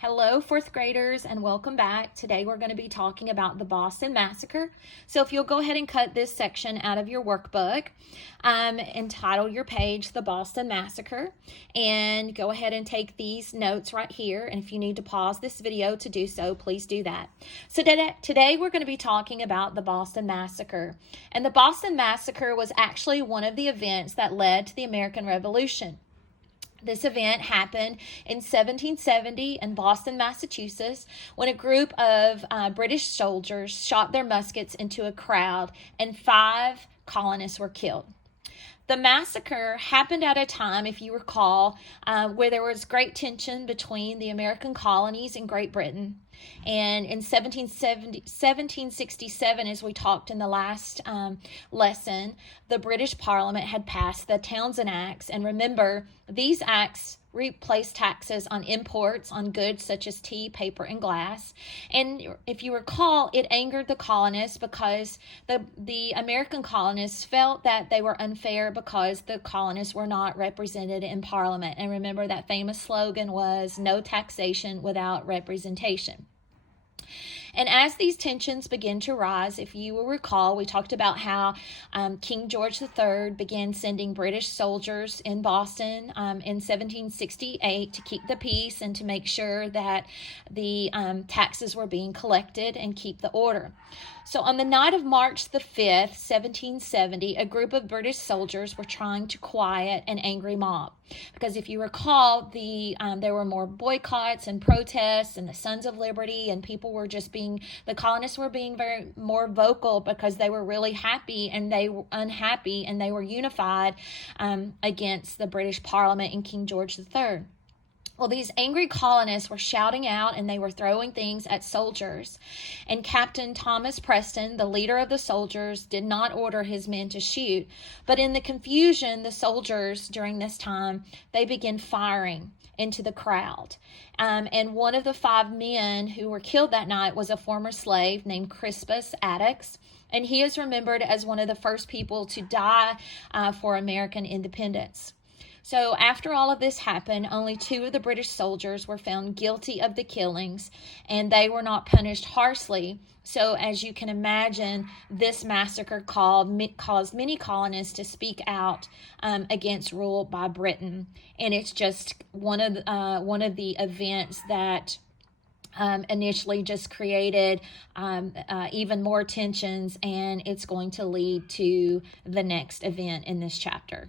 Hello, fourth graders, and welcome back. Today we're going to be talking about the Boston Massacre. So if you'll go ahead and cut this section out of your workbook, entitle your page The Boston Massacre, and go ahead and take these notes right here. And if you need to pause this video to do so, please do that. So today we're going to be talking about the Boston Massacre. And the Boston Massacre was actually one of the events that led to the American Revolution. This event happened in 1770 in Boston, Massachusetts, when a group of British soldiers shot their muskets into a crowd and 5 colonists were killed. The massacre happened at a time, if you recall, where there was great tension between the American colonies and Great Britain. And in 1767, as we talked in the last lesson, the British Parliament had passed the Townshend Acts. And remember, these acts replaced taxes on imports on goods such as tea, paper, and glass. And if you recall, it angered the colonists because the American colonists felt that they were unfair because the colonists were not represented in Parliament. And remember, that famous slogan was "No taxation without representation." And as these tensions begin to rise, if you will recall, we talked about how King George III began sending British soldiers in Boston in 1768 to keep the peace and to make sure that the taxes were being collected and keep the order. So on the night of March the 5th, 1770, a group of British soldiers were trying to quiet an angry mob. Because if you recall, there were more boycotts and protests and the Sons of Liberty, and people were just the colonists were being more vocal because they were really happy and they were unhappy, and they were unified against the British Parliament and King George III. Well, these angry colonists were shouting out and they were throwing things at soldiers. And Captain Thomas Preston, the leader of the soldiers, did not order his men to shoot. But in the confusion, the soldiers during this time, they began firing into the crowd. And one of the 5 men who were killed that night was a former slave named Crispus Attucks. And he is remembered as one of the first people to die for American independence. So after all of this happened, only 2 of the British soldiers were found guilty of the killings, and they were not punished harshly. So as you can imagine, this massacre caused many colonists to speak out against rule by Britain. And it's just one of the events that initially just created even more tensions, and it's going to lead to the next event in this chapter.